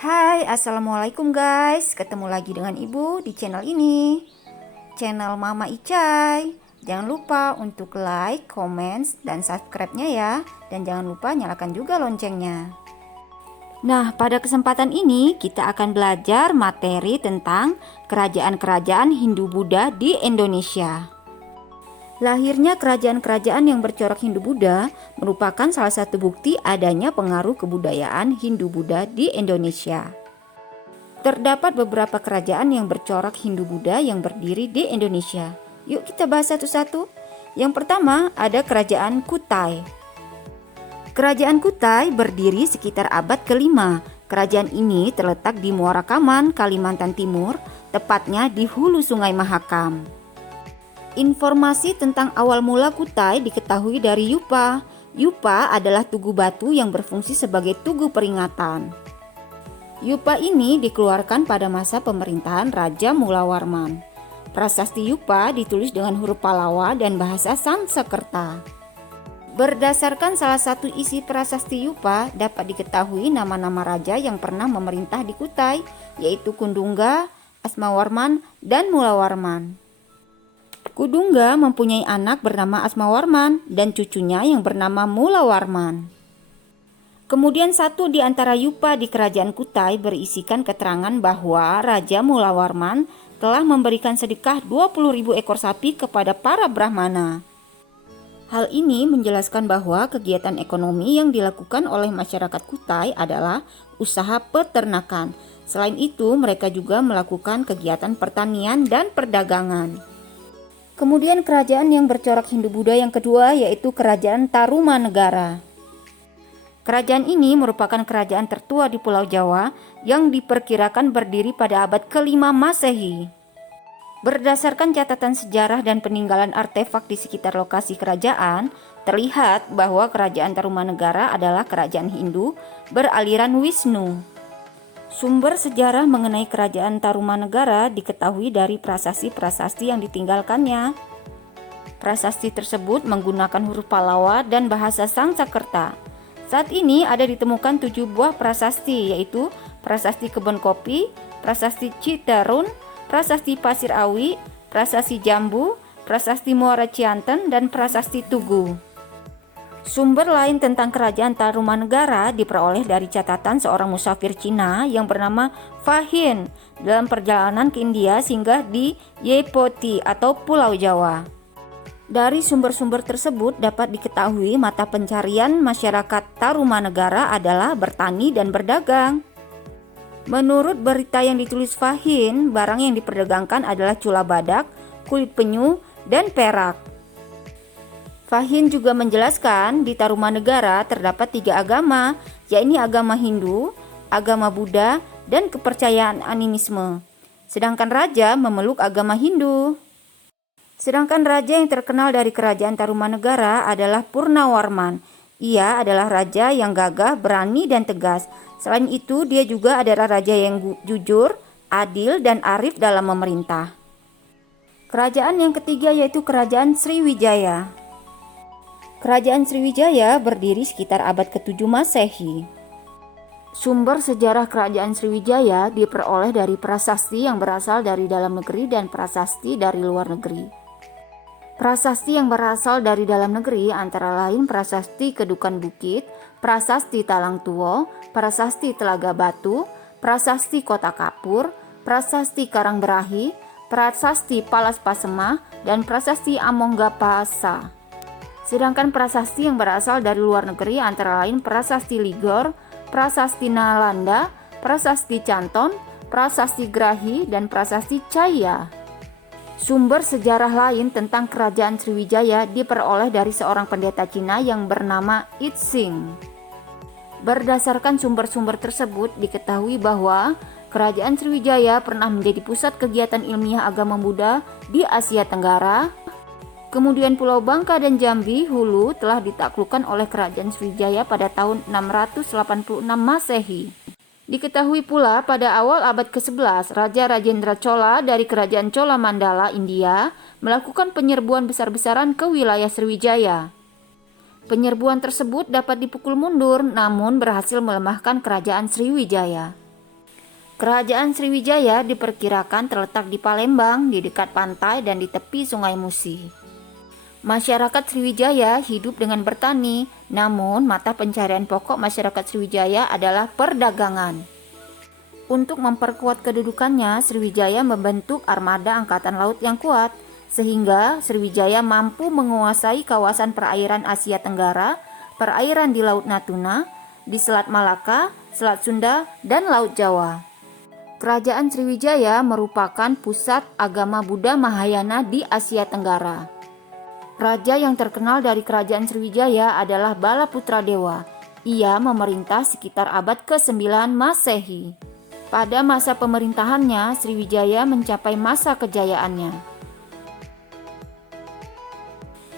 Hai, assalamualaikum guys. Ketemu lagi dengan ibu di channel ini, channel Mama Icai. Jangan lupa untuk like, comments, dan subscribe-nya ya. Dan jangan lupa nyalakan juga loncengnya. Nah, pada kesempatan ini kita akan belajar materi tentang kerajaan-kerajaan Hindu-Buddha di Indonesia. Lahirnya kerajaan-kerajaan yang bercorak Hindu-Buddha merupakan salah satu bukti adanya pengaruh kebudayaan Hindu-Buddha di Indonesia. Terdapat beberapa kerajaan yang bercorak Hindu-Buddha yang berdiri di Indonesia. Yuk kita bahas satu-satu. Yang pertama ada Kerajaan Kutai. Kerajaan Kutai berdiri sekitar abad ke-5. Kerajaan ini terletak di Muara Kaman, Kalimantan Timur, tepatnya di hulu Sungai Mahakam. Informasi tentang awal mula Kutai diketahui dari Yupa. Yupa adalah tugu batu yang berfungsi sebagai tugu peringatan. Yupa ini dikeluarkan pada masa pemerintahan Raja Mulawarman. Prasasti Yupa ditulis dengan huruf Palawa dan bahasa Sanskerta. Berdasarkan salah satu isi prasasti Yupa dapat diketahui nama-nama raja yang pernah memerintah di Kutai, yaitu Kundungga, Asmawarman, dan Mulawarman. Kundungga mempunyai anak bernama Asmawarman dan cucunya yang bernama Mulawarman. Kemudian satu di antara yupa di kerajaan Kutai berisikan keterangan bahwa Raja Mulawarman telah memberikan sedekah 20.000 ekor sapi kepada para Brahmana. Hal ini menjelaskan bahwa kegiatan ekonomi yang dilakukan oleh masyarakat Kutai adalah usaha peternakan. Selain itu, mereka juga melakukan kegiatan pertanian dan perdagangan. Kemudian kerajaan yang bercorak Hindu-Buddha yang kedua yaitu Kerajaan Tarumanegara. Kerajaan ini merupakan kerajaan tertua di Pulau Jawa yang diperkirakan berdiri pada abad ke-5 Masehi. Berdasarkan catatan sejarah dan peninggalan artefak di sekitar lokasi kerajaan, terlihat bahwa Kerajaan Tarumanegara adalah kerajaan Hindu beraliran Wisnu. Sumber sejarah mengenai kerajaan Tarumanegara diketahui dari prasasti-prasasti yang ditinggalkannya. Prasasti tersebut menggunakan huruf Palawa dan bahasa Sanskerta. Saat ini ada ditemukan 7 buah prasasti, yaitu Prasasti Kebun Kopi, Prasasti Citerun, Prasasti Pasir Awi, Prasasti Jambu, Prasasti Muara Cianten, dan Prasasti Tugu. Sumber lain tentang kerajaan Tarumanegara diperoleh dari catatan seorang musafir Cina yang bernama Fahin dalam perjalanan ke India singgah di Yepoti atau Pulau Jawa. Dari sumber-sumber tersebut dapat diketahui mata pencarian masyarakat Tarumanegara adalah bertani dan berdagang. Menurut berita yang ditulis Fahin, barang yang diperdagangkan adalah cula badak, kulit penyu, dan perak. Fahin juga menjelaskan di Tarumanegara terdapat 3 agama, yaitu agama Hindu, agama Buddha, dan kepercayaan animisme. Sedangkan raja memeluk agama Hindu. Sedangkan raja yang terkenal dari kerajaan Tarumanegara adalah Purnawarman. Ia adalah raja yang gagah, berani, dan tegas. Selain itu, dia juga adalah raja yang jujur, adil, dan arif dalam memerintah. Kerajaan yang ketiga yaitu Kerajaan Sriwijaya. Kerajaan Sriwijaya berdiri sekitar abad ke-7 Masehi. Sumber sejarah Kerajaan Sriwijaya diperoleh dari prasasti yang berasal dari dalam negeri dan prasasti dari luar negeri. Prasasti yang berasal dari dalam negeri antara lain Prasasti Kedukan Bukit, Prasasti Talang Tuo, Prasasti Telaga Batu, Prasasti Kota Kapur, Prasasti Karangberahi, Prasasti Palas Pasema, dan Prasasti Amonggapasa. Sedangkan prasasti yang berasal dari luar negeri antara lain Prasasti Ligor, Prasasti Nalanda, Prasasti Canton, Prasasti Grahi, dan Prasasti Caya. Sumber sejarah lain tentang kerajaan Sriwijaya diperoleh dari seorang pendeta Cina yang bernama Itsing. Berdasarkan sumber-sumber tersebut diketahui bahwa kerajaan Sriwijaya pernah menjadi pusat kegiatan ilmiah agama Buddha di Asia Tenggara. Kemudian Pulau Bangka dan Jambi Hulu telah ditaklukkan oleh kerajaan Sriwijaya pada tahun 686 Masehi. Diketahui pula pada awal abad ke-11, Raja Rajendra Chola dari kerajaan Chola Mandala, India, melakukan penyerbuan besar-besaran ke wilayah Sriwijaya. Penyerbuan tersebut dapat dipukul mundur namun berhasil melemahkan kerajaan Sriwijaya. Kerajaan Sriwijaya diperkirakan terletak di Palembang, di dekat pantai dan di tepi Sungai Musi. Masyarakat Sriwijaya hidup dengan bertani, namun mata pencaharian pokok masyarakat Sriwijaya adalah perdagangan. Untuk memperkuat kedudukannya, Sriwijaya membentuk armada angkatan laut yang kuat, sehingga Sriwijaya mampu menguasai kawasan perairan Asia Tenggara, perairan di Laut Natuna, di Selat Malaka, Selat Sunda, dan Laut Jawa. Kerajaan Sriwijaya merupakan pusat agama Buddha Mahayana di Asia Tenggara. Raja yang terkenal dari kerajaan Sriwijaya adalah Balaputradewa. Ia memerintah sekitar abad ke-9 Masehi. Pada masa pemerintahannya, Sriwijaya mencapai masa kejayaannya.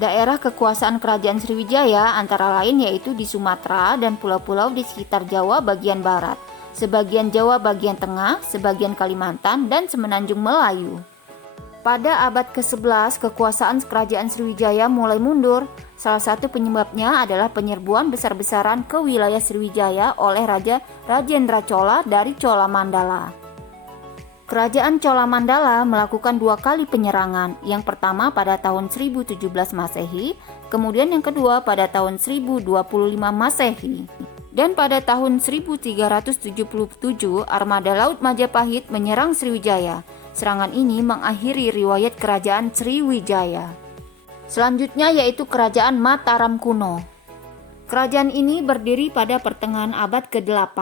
Daerah kekuasaan kerajaan Sriwijaya antara lain yaitu di Sumatera dan pulau-pulau di sekitar Jawa bagian barat, sebagian Jawa bagian tengah, sebagian Kalimantan, dan semenanjung Melayu. Pada abad ke-11, kekuasaan kerajaan Sriwijaya mulai mundur. Salah satu penyebabnya adalah penyerbuan besar-besaran ke wilayah Sriwijaya oleh Raja Rajendra Chola dari Chola Mandala. Kerajaan Chola Mandala melakukan 2 kali penyerangan, yang pertama pada tahun 1017 Masehi, kemudian yang kedua pada tahun 1025 Masehi. Dan pada tahun 1377, armada Laut Majapahit menyerang Sriwijaya. Serangan ini mengakhiri riwayat kerajaan Sriwijaya. Selanjutnya yaitu Kerajaan Mataram kuno. Kerajaan ini berdiri pada pertengahan abad ke-8.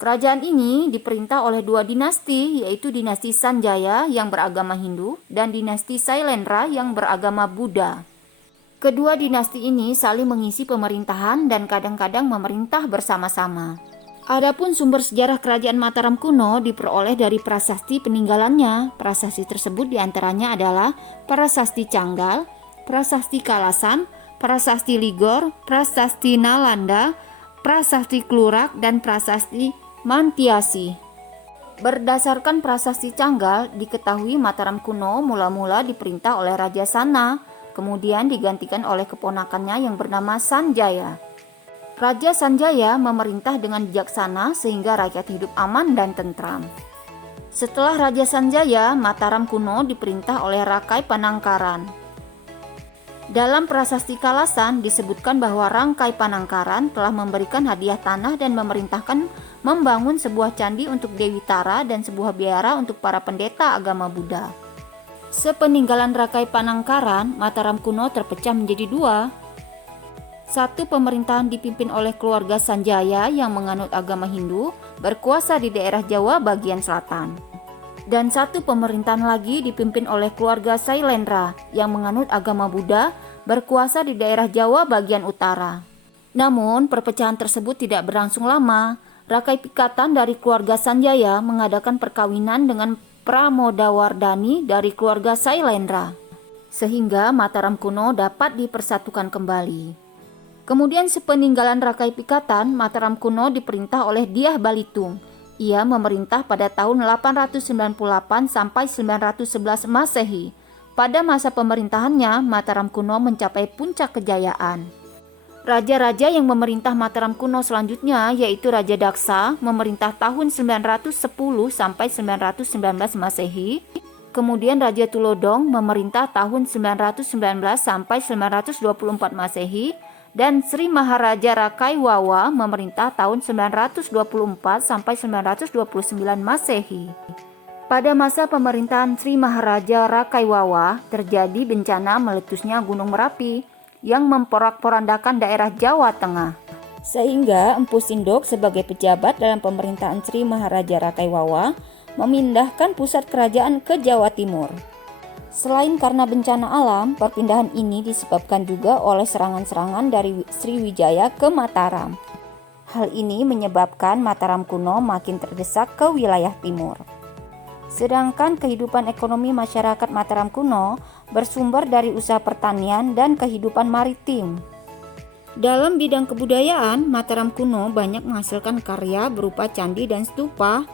Kerajaan ini diperintah oleh 2 dinasti, yaitu dinasti Sanjaya yang beragama Hindu dan dinasti Sailendra yang beragama Buddha. Kedua dinasti ini saling mengisi pemerintahan dan kadang-kadang memerintah bersama-sama. Adapun sumber sejarah kerajaan Mataram kuno diperoleh dari prasasti peninggalannya. Prasasti tersebut diantaranya adalah Prasasti Canggal, Prasasti Kalasan, Prasasti Ligor, Prasasti Nalanda, Prasasti Klurak, dan Prasasti Mantiasi. Berdasarkan Prasasti Canggal, diketahui Mataram kuno mula-mula diperintah oleh Raja Sana, kemudian digantikan oleh keponakannya yang bernama Sanjaya. Raja Sanjaya memerintah dengan bijaksana sehingga rakyat hidup aman dan tentram. Setelah Raja Sanjaya, Mataram kuno diperintah oleh Rakai Panangkaran. Dalam Prasasti Kalasan disebutkan bahwa Rangkai Panangkaran telah memberikan hadiah tanah dan memerintahkan membangun sebuah candi untuk Dewi Tara dan sebuah biara untuk para pendeta agama Buddha. Sepeninggalan Rakai Panangkaran, Mataram kuno terpecah menjadi 2. Satu pemerintahan dipimpin oleh keluarga Sanjaya yang menganut agama Hindu, berkuasa di daerah Jawa bagian selatan. Dan satu pemerintahan lagi dipimpin oleh keluarga Sailendra yang menganut agama Buddha, berkuasa di daerah Jawa bagian utara. Namun, perpecahan tersebut tidak berlangsung lama. Rakai Pikatan dari keluarga Sanjaya mengadakan perkawinan dengan Pramodawardhani dari keluarga Sailendra, sehingga Mataram kuno dapat dipersatukan kembali. Kemudian sepeninggalan Rakai Pikatan, Mataram kuno diperintah oleh Dyah Balitung. Ia memerintah pada tahun 898 sampai 911 Masehi. Pada masa pemerintahannya, Mataram kuno mencapai puncak kejayaan. Raja-raja yang memerintah Mataram kuno selanjutnya yaitu Raja Daksa memerintah tahun 910 sampai 919 Masehi. Kemudian Raja Tulodong memerintah tahun 919 sampai 924 Masehi. Dan Sri Maharaja Rakai Wawa memerintah tahun 924 sampai 929 Masehi. Pada masa pemerintahan Sri Maharaja Rakai Wawa terjadi bencana meletusnya Gunung Merapi yang memporak-porandakan daerah Jawa Tengah. Sehingga Empu Sindok sebagai pejabat dalam pemerintahan Sri Maharaja Rakai Wawa memindahkan pusat kerajaan ke Jawa Timur. Selain karena bencana alam, perpindahan ini disebabkan juga oleh serangan-serangan dari Sriwijaya ke Mataram. Hal ini menyebabkan Mataram kuno makin terdesak ke wilayah timur. Sedangkan kehidupan ekonomi masyarakat Mataram kuno bersumber dari usaha pertanian dan kehidupan maritim. Dalam bidang kebudayaan, Mataram kuno banyak menghasilkan karya berupa candi dan stupa.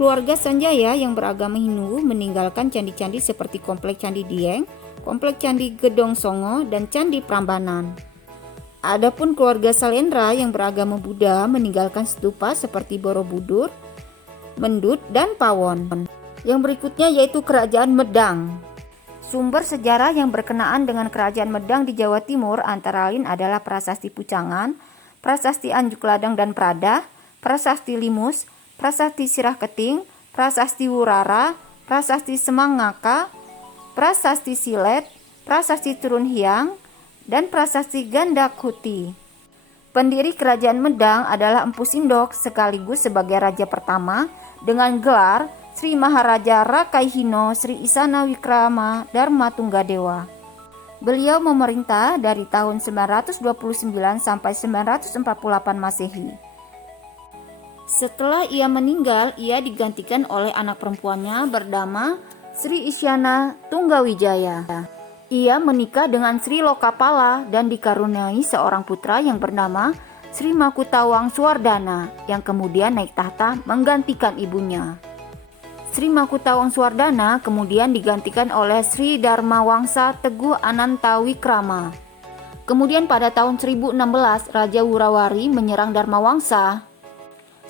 Keluarga Sanjaya yang beragama Hindu meninggalkan candi-candi seperti Komplek Candi Dieng, Komplek Candi Gedong Songo, dan Candi Prambanan. Adapun keluarga Sailendra yang beragama Buddha meninggalkan stupa seperti Borobudur, Mendut, dan Pawon. Yang berikutnya yaitu Kerajaan Medang. Sumber sejarah yang berkenaan dengan Kerajaan Medang di Jawa Timur antara lain adalah Prasasti Pucangan, Prasasti Anjuk Ladang dan Prada, Prasasti Limus, Prasasti Sirah Keting, Prasasti Wurara, Prasasti Semangaka, Prasasti Silet, Prasasti Turun Hyang, dan Prasasti Gandakhuti. Pendiri Kerajaan Medang adalah Empu Sindok sekaligus sebagai raja pertama dengan gelar Sri Maharaja Rakaihino Sri Isana Wikrama Dharma Tunggadewa. Beliau memerintah dari tahun 929 sampai 948 Masehi. Setelah ia meninggal, ia digantikan oleh anak perempuannya bernama Sri Isyana Tunggawijaya. Ia menikah dengan Sri Lokapala dan dikaruniai seorang putra yang bernama Sri Makutawang Suwardana yang kemudian naik tahta menggantikan ibunya. Sri Makutawang Suwardana kemudian digantikan oleh Sri Dharma Wangsa Teguh Ananta Wikrama. Kemudian pada tahun 1016 Raja Wurawari menyerang Dharma Wangsa.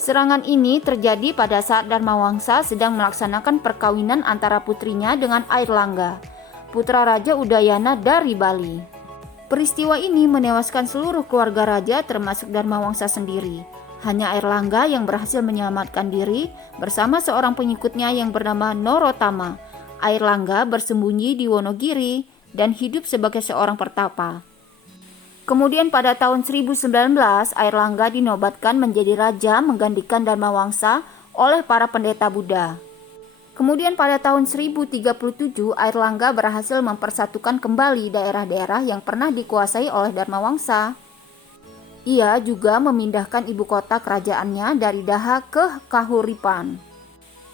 Serangan ini terjadi pada saat Dharma Wangsa sedang melaksanakan perkawinan antara putrinya dengan Airlangga, putra Raja Udayana dari Bali. Peristiwa ini menewaskan seluruh keluarga raja termasuk Dharma Wangsa sendiri. Hanya Airlangga yang berhasil menyelamatkan diri bersama seorang pengikutnya yang bernama Norotama. Airlangga bersembunyi di Wonogiri dan hidup sebagai seorang pertapa. Kemudian pada tahun 1019, Airlangga dinobatkan menjadi raja menggantikan Dharma Wangsa oleh para pendeta Buddha. Kemudian pada tahun 1037, Airlangga berhasil mempersatukan kembali daerah-daerah yang pernah dikuasai oleh Dharma Wangsa. Ia juga memindahkan ibu kota kerajaannya dari Daha ke Kahuripan.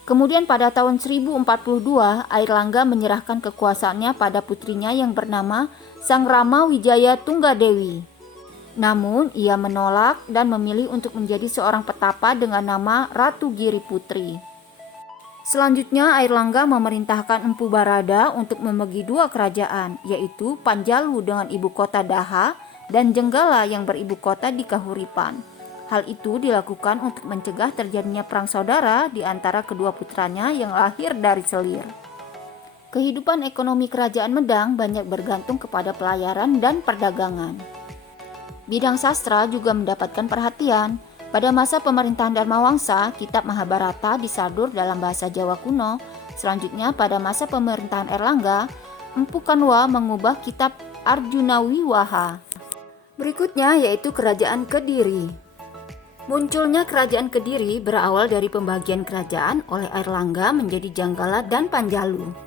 Kemudian pada tahun 1042, Airlangga menyerahkan kekuasaannya pada putrinya yang bernama Sang Rama Wijaya Tunggadewi. Namun, ia menolak dan memilih untuk menjadi seorang petapa dengan nama Ratu Giri Putri. Selanjutnya, Airlangga memerintahkan Empu Barada untuk membagi dua kerajaan, yaitu Panjalu dengan ibu kota Daha dan Jenggala yang beribu kota di Kahuripan. Hal itu dilakukan untuk mencegah terjadinya perang saudara di antara kedua putranya yang lahir dari selir. Kehidupan ekonomi Kerajaan Medang banyak bergantung kepada pelayaran dan perdagangan. Bidang sastra juga mendapatkan perhatian. Pada masa pemerintahan Dharma Wangsa, kitab Mahabharata disadur dalam bahasa Jawa kuno. Selanjutnya pada masa pemerintahan Airlangga, Empu Kanwa mengubah kitab Arjuna Wiwaha. Berikutnya yaitu Kerajaan Kediri. Munculnya Kerajaan Kediri berawal dari pembagian kerajaan oleh Airlangga menjadi Janggala dan Panjalu.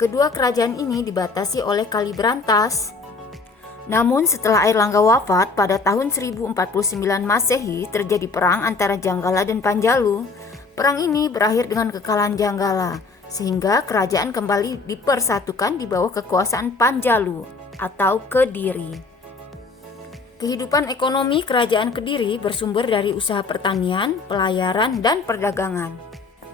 Kedua kerajaan ini dibatasi oleh Kali Brantas. Namun setelah Airlangga wafat pada tahun 1049 Masehi terjadi perang antara Janggala dan Panjalu. Perang ini berakhir dengan kekalahan Janggala, sehingga kerajaan kembali dipersatukan di bawah kekuasaan Panjalu atau Kediri. Kehidupan ekonomi Kerajaan Kediri bersumber dari usaha pertanian, pelayaran, dan perdagangan.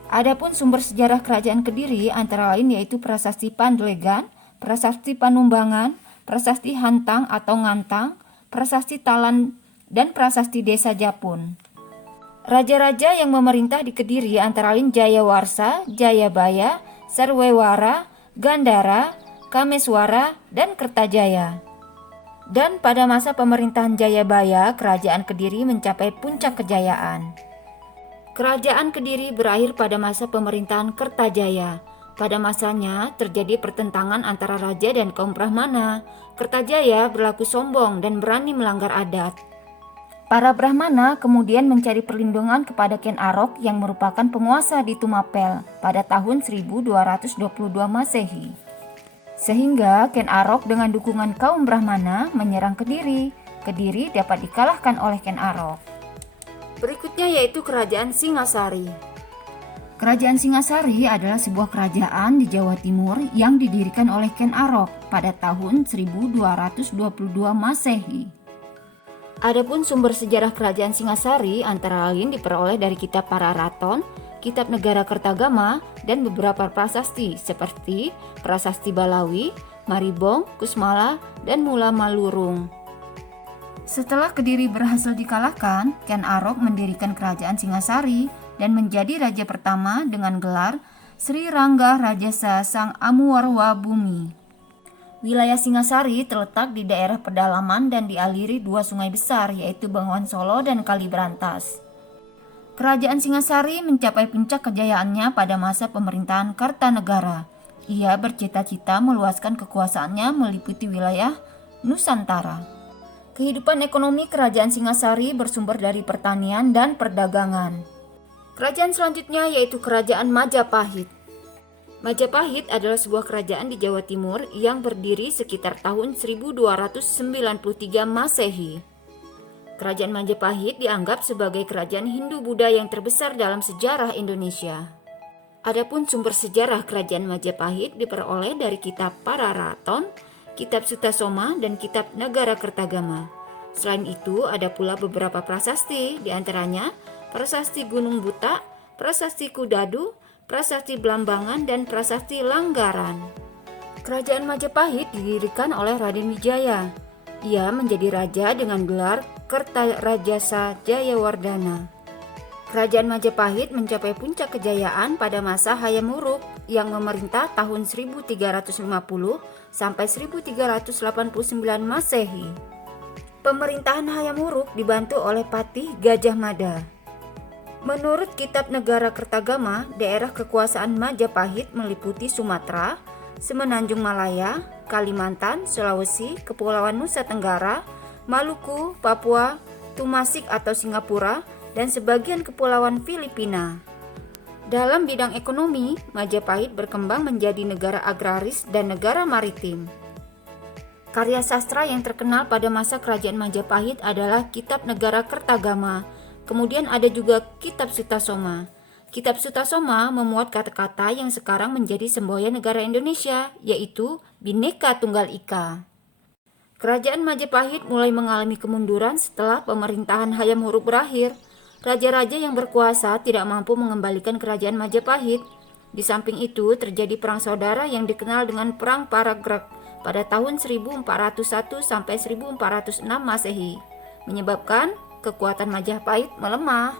Adapun sumber sejarah Kerajaan Kediri antara lain yaitu Prasasti Pandelegan, Prasasti Panumbangan, Prasasti Hantang atau Ngantang, Prasasti Talan, dan Prasasti Desa Japun. Raja-raja yang memerintah di Kediri antara lain Jayawarsa, Jayabaya, Sarwewara, Gandara, Kameswara, dan Kertajaya. Dan pada masa pemerintahan Jayabaya, Kerajaan Kediri mencapai puncak kejayaan. Kerajaan Kediri berakhir pada masa pemerintahan Kertajaya. Pada masanya terjadi pertentangan antara raja dan kaum Brahmana. Kertajaya berlaku sombong dan berani melanggar adat. Para Brahmana kemudian mencari perlindungan kepada Ken Arok yang merupakan penguasa di Tumapel pada tahun 1222 Masehi. Sehingga Ken Arok dengan dukungan kaum Brahmana menyerang Kediri. Kediri dapat dikalahkan oleh Ken Arok. Berikutnya yaitu Kerajaan Singasari. Kerajaan Singasari adalah sebuah kerajaan di Jawa Timur yang didirikan oleh Ken Arok pada tahun 1222 Masehi. Adapun sumber sejarah Kerajaan Singasari antara lain diperoleh dari kitab Pararaton, kitab Negara Kertagama, dan beberapa prasasti seperti Prasasti Balawi, Maribong, Kusmala, dan Mula Malurung. Setelah Kediri berhasil dikalahkan, Ken Arok mendirikan kerajaan Singasari dan menjadi raja pertama dengan gelar Sri Rangga Rajasa Sang Amuwarwa Bumi. Wilayah Singasari terletak di daerah pedalaman dan dialiri dua sungai besar, yaitu Bengawan Solo dan Kali Berantas. Kerajaan Singasari mencapai puncak kejayaannya pada masa pemerintahan Kartanegara. Ia bercita-cita meluaskan kekuasaannya meliputi wilayah Nusantara. Kehidupan ekonomi Kerajaan Singasari bersumber dari pertanian dan perdagangan. Kerajaan selanjutnya yaitu Kerajaan Majapahit. Majapahit adalah sebuah kerajaan di Jawa Timur yang berdiri sekitar tahun 1293 Masehi. Kerajaan Majapahit dianggap sebagai kerajaan Hindu-Buddha yang terbesar dalam sejarah Indonesia. Adapun sumber sejarah Kerajaan Majapahit diperoleh dari kitab Pararaton, Kitab Sutasoma, dan Kitab Nagara Kertagama. Selain itu, ada pula beberapa prasasti, diantaranya Prasasti Gunung Buta, Prasasti Kudadu, Prasasti Blambangan, dan Prasasti Langgaran. Kerajaan Majapahit didirikan oleh Raden Wijaya. Ia menjadi raja dengan gelar Kertarajasa Jayawardhana. Kerajaan Majapahit mencapai puncak kejayaan pada masa Hayam Wuruk yang memerintah tahun 1350 sampai 1389 Masehi. Pemerintahan Hayam Wuruk dibantu oleh Patih Gajah Mada. Menurut Kitab Negara Kertagama, daerah kekuasaan Majapahit meliputi Sumatera, Semenanjung Malaya, Kalimantan, Sulawesi, Kepulauan Nusa Tenggara, Maluku, Papua, Tumasik atau Singapura, dan sebagian kepulauan Filipina. Dalam bidang ekonomi, Majapahit berkembang menjadi negara agraris dan negara maritim. Karya sastra yang terkenal pada masa kerajaan Majapahit adalah Kitab Negara Kertagama. Kemudian ada juga Kitab Sutasoma. Kitab Sutasoma memuat kata-kata yang sekarang menjadi semboyan negara Indonesia, yaitu Bhinneka Tunggal Ika. Kerajaan Majapahit mulai mengalami kemunduran setelah pemerintahan Hayam Wuruk berakhir. Raja-raja yang berkuasa tidak mampu mengembalikan kerajaan Majapahit. Di samping itu, terjadi perang saudara yang dikenal dengan Perang Paragrag pada tahun 1401 sampai 1406 Masehi, menyebabkan kekuatan Majapahit melemah.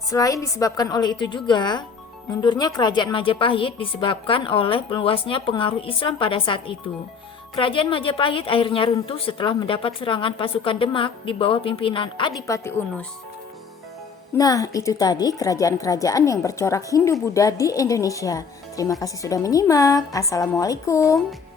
Selain disebabkan oleh itu juga, mundurnya kerajaan Majapahit disebabkan oleh meluasnya pengaruh Islam pada saat itu. Kerajaan Majapahit akhirnya runtuh setelah mendapat serangan pasukan Demak di bawah pimpinan Adipati Unus. Nah, itu tadi kerajaan-kerajaan yang bercorak Hindu-Buddha di Indonesia. Terima kasih sudah menyimak. Assalamualaikum.